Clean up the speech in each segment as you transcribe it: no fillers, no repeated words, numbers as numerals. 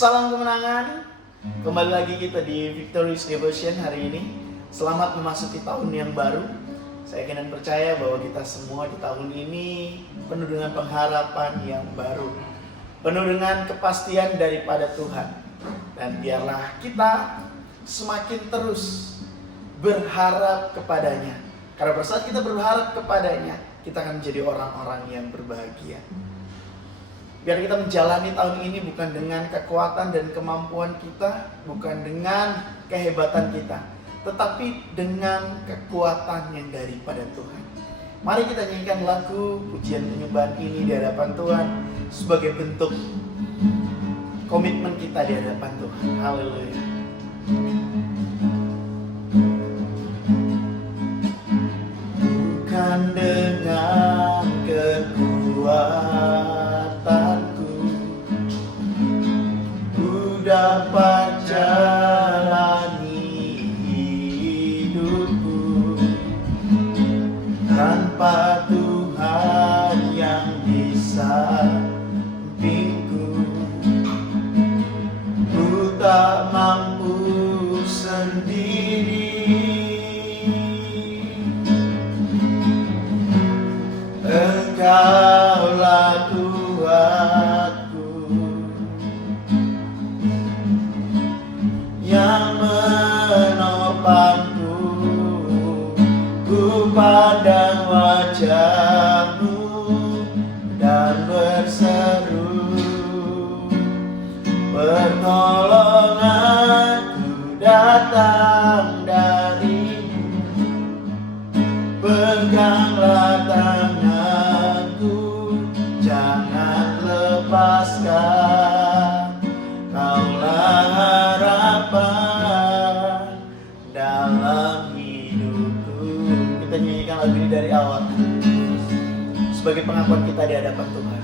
Salam kemenangan. Kembali lagi kita di Victorious Devotion hari ini. Selamat memasuki tahun yang baru. Saya yakin dan percaya bahwa kita semua di tahun ini penuh dengan pengharapan yang baru, penuh dengan kepastian daripada Tuhan. Dan biarlah kita semakin terus berharap kepadanya. Karena pada saat kita berharap kepadanya, kita akan menjadi orang-orang yang berbahagia. Biar kita menjalani tahun ini bukan dengan kekuatan dan kemampuan kita, bukan dengan kehebatan kita, tetapi dengan kekuatan yang daripada Tuhan. Mari kita nyanyikan lagu pujian penyembahan ini di hadapan Tuhan sebagai bentuk komitmen kita di hadapan Tuhan. Haleluya. Bukan dengan kekuatanku ku dapat jalani hidupku, tanpa Tuhan yang di sampingku ku tak mampu sendiri. Engkaulah Tuhanku yang menopangku, ku pandang wajah-Mu dan berseru, pertolonganku datang dari-Mu, peganglah tanganku, jangan lepaskan, Kaulah harapan dalam hidupku. Kita nyanyikan lagu ini dari awal sebagai pengakuan kita di hadapan Tuhan.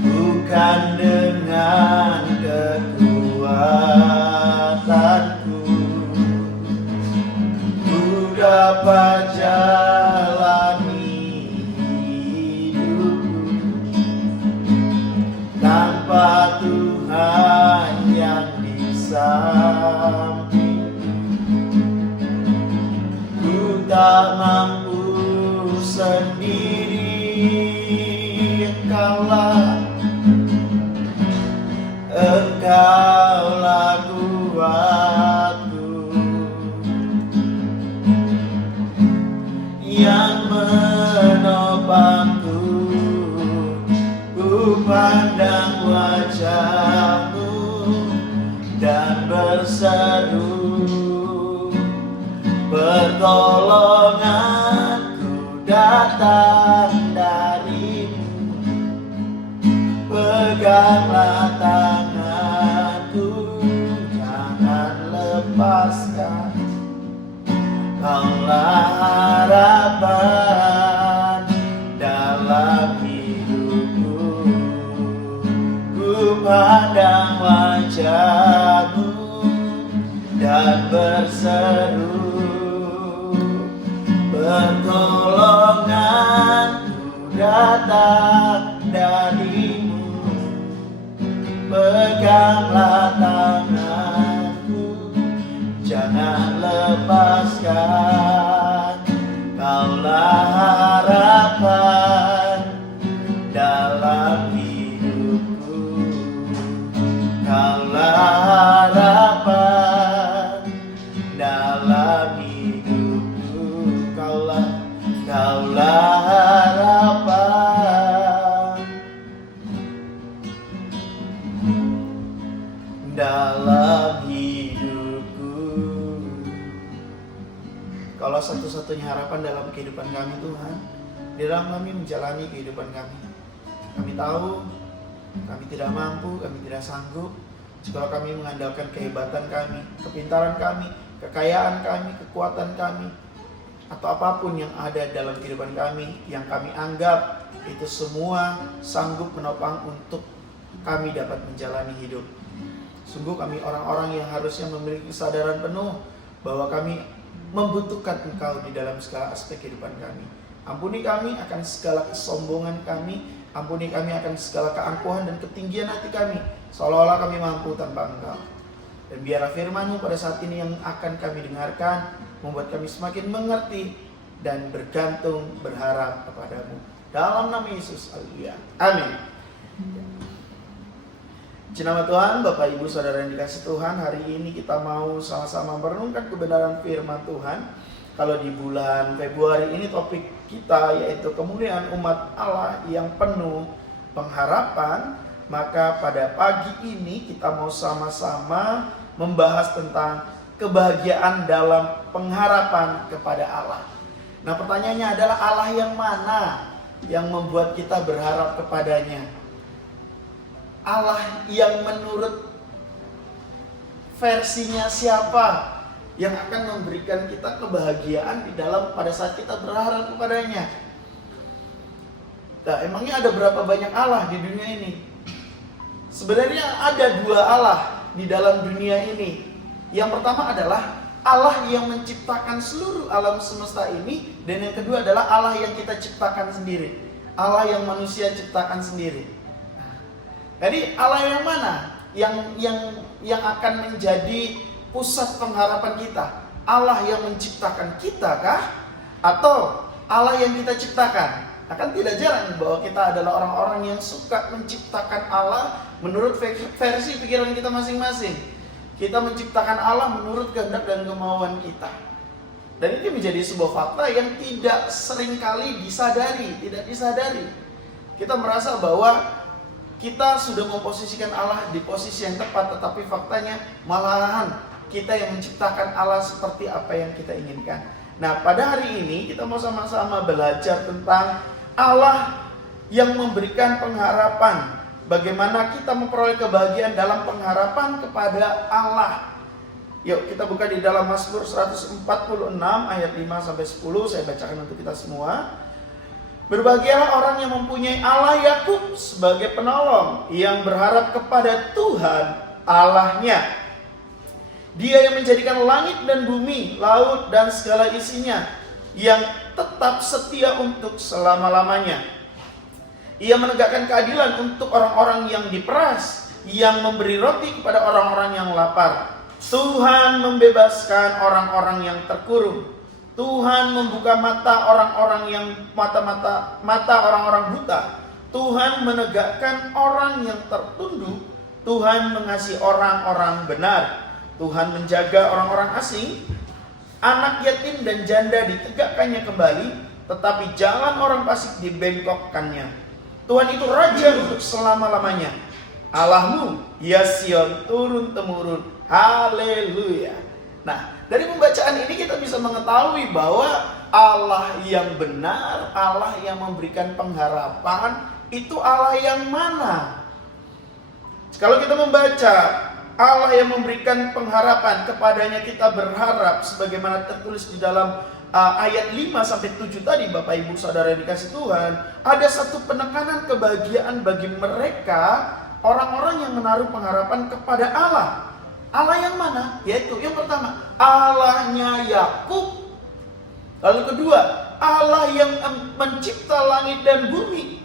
Bukan dengan kekuatanku ku dapat jalani hidupku, tanpa Tuhan yang di sampingku ku tak mampu sendiri. Engkaulah kuatku yang menopangku, ku pandang wajah-Mu dan berseru, pertolonganku datang dari-Mu, peganglah tanganku, jangan lepaskan, Kaulah harapan dalam hidupku, ku pandang wajah-Mu dan berseru, pertolonganku datang dari-Mu, peganglah tanganku, jangan lepaskan, Kaulah harapan dalam hidupku, Kaulah harapan dalam hidupku, Kaulah harapan dalam hidupku. Kaulah satu-satunya harapan dalam kehidupan kami Tuhan, di dalam kami menjalani kehidupan kami. Kami tahu kami tidak mampu, kami tidak sanggup jika kami mengandalkan kehebatan kami, kepintaran kami, kekayaan kami, kekuatan kami, atau apapun yang ada dalam kehidupan kami yang kami anggap itu semua sanggup menopang untuk kami dapat menjalani hidup. Sungguh kami orang-orang yang harusnya memiliki kesadaran penuh bahwa kami membutuhkan Engkau di dalam segala aspek kehidupan kami. Ampuni kami akan segala kesombongan kami Ampuni kami akan segala keangkuhan dan ketinggian hati kami, seolah-olah kami mampu tanpa Engkau. Dan biarlah firman-Mu pada saat ini yang akan kami dengarkan membuat kami semakin mengerti dan bergantung berharap kepada-Mu. Dalam nama Yesus, haleluya. Amin. Puji nama Tuhan, Bapak Ibu Saudara yang dikasihi Tuhan, hari ini kita mau sama-sama merenungkan kebenaran firman Tuhan. Kalau di bulan Februari ini topik kita yaitu kemuliaan umat Allah yang penuh pengharapan, maka pada pagi ini kita mau sama-sama membahas tentang kebahagiaan dalam pengharapan kepada Allah. Nah, pertanyaannya adalah Allah yang mana yang membuat kita berharap kepadanya? Allah yang menurut versinya siapa yang akan memberikan kita kebahagiaan di dalam pada saat kita berharap kepadanya? Nah, emangnya ada berapa banyak Allah di dunia ini? Sebenarnya ada dua Allah di dalam dunia ini. Yang pertama adalah Allah yang menciptakan seluruh alam semesta ini, dan yang kedua adalah Allah yang kita ciptakan sendiri, Allah yang manusia ciptakan sendiri. Jadi Allah yang mana yang akan menjadi pusat pengharapan kita? Allah yang menciptakan kita kah? Atau Allah yang kita ciptakan? Akan tidak jarang bahwa kita adalah orang-orang yang suka menciptakan Allah menurut versi pikiran kita masing-masing. Kita menciptakan Allah menurut kehendak dan kemauan kita. Dan ini menjadi sebuah fakta yang tidak seringkali tidak disadari. Kita merasa bahwa kita sudah memposisikan Allah di posisi yang tepat, tetapi faktanya malahan kita yang menciptakan Allah seperti apa yang kita inginkan. Nah, pada hari ini kita mau sama-sama belajar tentang Allah yang memberikan pengharapan. Bagaimana kita memperoleh kebahagiaan dalam pengharapan kepada Allah. Yuk kita buka di dalam Mazmur 146 ayat 5-10. Saya bacakan untuk kita semua. Berbahagialah orang yang mempunyai Allah Yakub sebagai penolong, yang berharap kepada Tuhan Allahnya. Dia yang menjadikan langit dan bumi, laut dan segala isinya, yang tetap setia untuk selama-lamanya. Ia menegakkan keadilan untuk orang-orang yang diperas, yang memberi roti kepada orang-orang yang lapar. Tuhan membebaskan orang-orang yang terkurung. Tuhan membuka mata orang-orang yang mata orang-orang buta. Tuhan menegakkan orang yang tertunduk. Tuhan mengasihi orang-orang benar. Tuhan menjaga orang-orang asing. Anak yatim dan janda ditegakkannya kembali, tetapi jalan orang fasik dibengkokkannya. Tuhan itu raja untuk selama-lamanya. Allahmu, ya Sion, turun-temurun. Haleluya. Nah, dari pembacaan ini kita bisa mengetahui bahwa Allah yang benar, Allah yang memberikan pengharapan, itu Allah yang mana? Kalau kita membaca Allah yang memberikan pengharapan, kepadanya kita berharap, sebagaimana tertulis di dalam ayat 5-7 tadi, Bapak Ibu Saudara yang dikasih Tuhan, ada satu penekanan kebahagiaan bagi mereka, orang-orang yang menaruh pengharapan kepada Allah. Allah yang mana? Yaitu yang pertama, Allahnya Yakub. Lalu kedua, Allah yang mencipta langit dan bumi.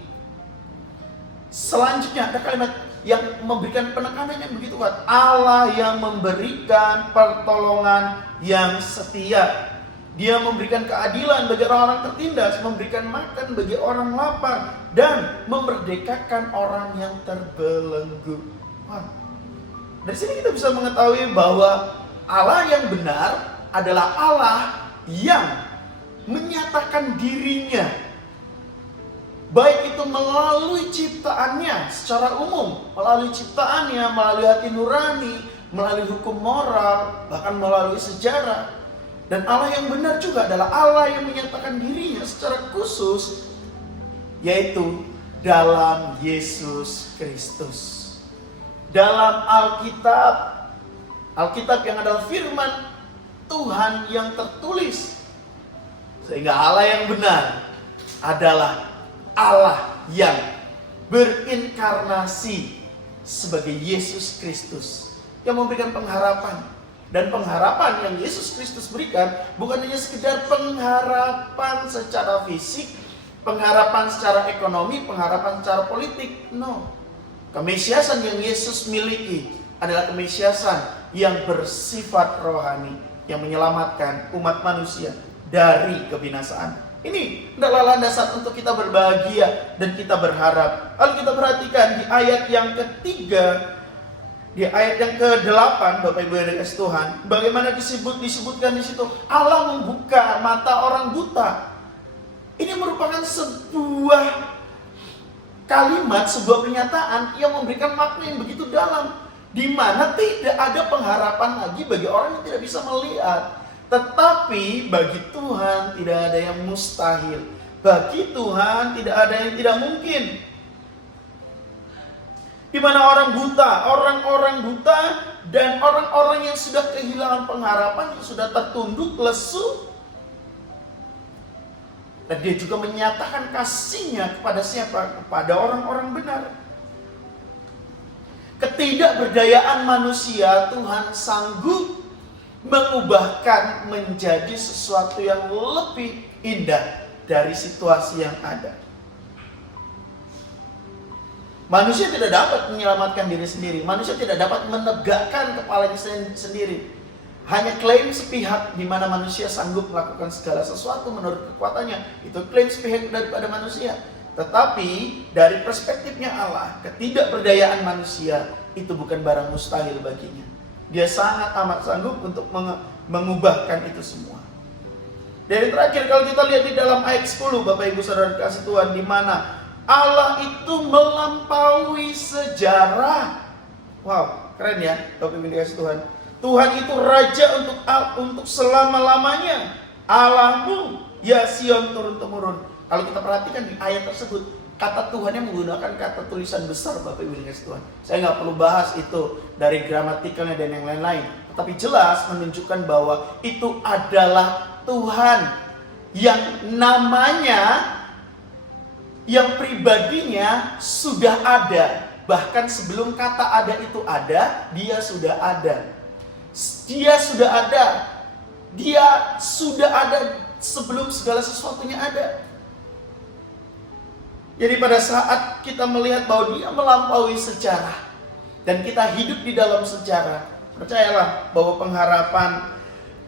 Selanjutnya ada kalimat yang memberikan penekanan yang begitu kuat, Allah yang memberikan pertolongan yang setia. Dia memberikan keadilan bagi orang-orang tertindas, memberikan makan bagi orang lapar, dan memerdekakan orang yang terbelenggu. Wah. Dari sini kita bisa mengetahui bahwa Allah yang benar adalah Allah yang menyatakan dirinya, baik itu melalui ciptaannya secara umum, melalui ciptaannya, melalui hati nurani, melalui hukum moral, bahkan melalui sejarah. Dan Allah yang benar juga adalah Allah yang menyatakan dirinya secara khusus, yaitu dalam Yesus Kristus. Dalam Alkitab yang adalah firman Tuhan yang tertulis. Sehingga Allah yang benar adalah Allah yang berinkarnasi sebagai Yesus Kristus, yang memberikan pengharapan. Dan pengharapan yang Yesus Kristus berikan bukan hanya sekedar pengharapan secara fisik, pengharapan secara ekonomi, pengharapan secara politik. No. Kemesiasan yang Yesus miliki adalah kemesiasan yang bersifat rohani, yang menyelamatkan umat manusia dari kebinasaan. Ini adalah landasan untuk kita berbahagia dan kita berharap. Lalu kita perhatikan di ayat yang ketiga, di ayat yang ke-8, Bapak Ibu yang dikasihi Tuhan, bagaimana disebutkan di situ Allah membuka mata orang buta. Ini merupakan sebuah kalimat, sebuah pernyataan yang memberikan makna yang begitu dalam, di mana tidak ada pengharapan lagi bagi orang yang tidak bisa melihat. Tetapi bagi Tuhan tidak ada yang mustahil. Bagi Tuhan tidak ada yang tidak mungkin. Di mana orang-orang buta dan orang-orang yang sudah kehilangan pengharapan, yang sudah tertunduk lesu. Dan dia juga menyatakan kasihnya kepada siapa? Kepada orang-orang benar. Ketidakberdayaan manusia, Tuhan sanggup mengubahkan menjadi sesuatu yang lebih indah dari situasi yang ada. Manusia tidak dapat menyelamatkan diri sendiri. Manusia tidak dapat menegakkan kepalanya sendiri. Hanya klaim sepihak di mana manusia sanggup melakukan segala sesuatu menurut kekuatannya. Itu klaim sepihak daripada manusia. Tetapi dari perspektifnya Allah, ketidakberdayaan manusia itu bukan barang mustahil baginya. Dia sangat amat sanggup untuk mengubahkan itu semua. Dan yang terakhir, kalau kita lihat di dalam ayat 10, Bapak Ibu Saudara kasih Tuhan, di mana Allah itu melampaui sejarah. Wow, keren ya Bapak Ibu kasih Tuhan. Tuhan itu raja untuk selama-lamanya. Allahmu, ya Sion turun-temurun. Kalau kita perhatikan di ayat tersebut, kata Tuhan yang menggunakan kata tulisan besar, Bapak Ibu kasih Tuhan. Saya nggak perlu bahas itu dari gramatikalnya dan yang lain-lain. Tetapi jelas menunjukkan bahwa itu adalah Tuhan yang namanya, yang pribadinya sudah ada. Bahkan sebelum kata ada itu ada, dia sudah ada. Dia sudah ada. Dia sudah ada sebelum segala sesuatunya ada. Jadi pada saat kita melihat bahwa dia melampaui sejarah dan kita hidup di dalam sejarah, percayalah bahwa pengharapan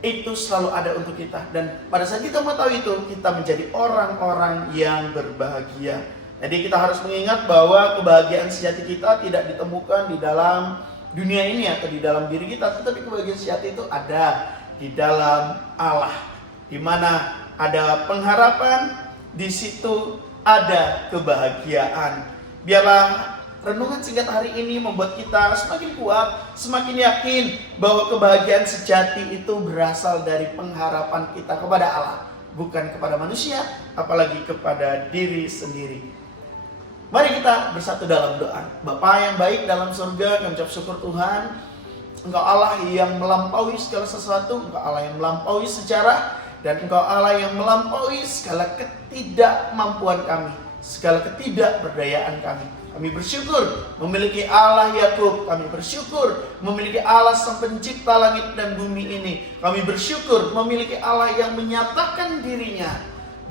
itu selalu ada untuk kita. Dan pada saat kita mengetahui itu, kita menjadi orang-orang yang berbahagia. Jadi kita harus mengingat bahwa kebahagiaan sejati kita tidak ditemukan di dalam dunia ini atau di dalam diri kita, tetapi kebahagiaan sejati itu ada di dalam Allah, di mana ada pengharapan, di situ ada kebahagiaan. Biarlah renungan singkat hari ini membuat kita semakin kuat, semakin yakin bahwa kebahagiaan sejati itu berasal dari pengharapan kita kepada Allah, bukan kepada manusia, apalagi kepada diri sendiri. Mari kita bersatu dalam doa. Bapa yang baik dalam surga, kami ucap syukur Tuhan, Engkau Allah yang melampaui segala sesuatu, Engkau Allah yang melampaui sejarah, dan Engkau Allah yang melampaui segala ketidakmampuan kami, segala ketidakberdayaan kami. Kami bersyukur memiliki Allah Yakub. Kami bersyukur memiliki Allah Sang Pencipta langit dan bumi ini. Kami bersyukur memiliki Allah yang menyatakan dirinya,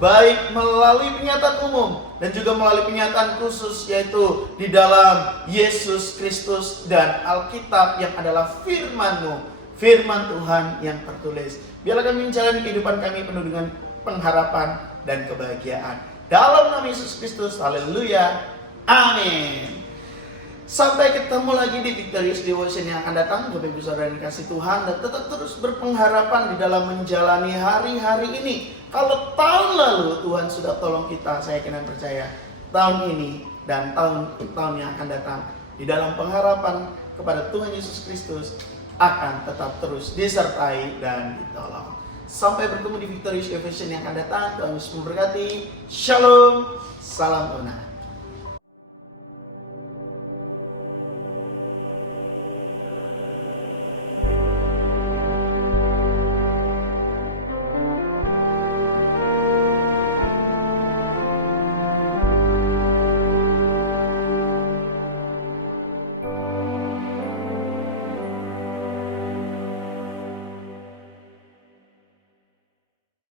baik melalui penyataan umum dan juga melalui penyataan khusus, yaitu di dalam Yesus Kristus dan Alkitab yang adalah firman-Mu, firman Tuhan yang tertulis. Biarlah kami menjalani kehidupan kami penuh dengan pengharapan dan kebahagiaan. Dalam nama Yesus Kristus, haleluya, amin. Sampai ketemu lagi di Victorious Devotion yang akan datang, Bapak Ibu Saudara yang dikasihi Tuhan, dan tetap terus berpengharapan di dalam menjalani hari-hari ini. Kalau tahun lalu Tuhan sudah tolong kita, saya yakin dan percaya tahun ini dan tahun yang akan datang di dalam pengharapan kepada Tuhan Yesus Kristus akan tetap terus disertai dan ditolong. Sampai bertemu di Victorious Devotion yang akan datang. Tuhan Yesus memberkati. Shalom, salam Una.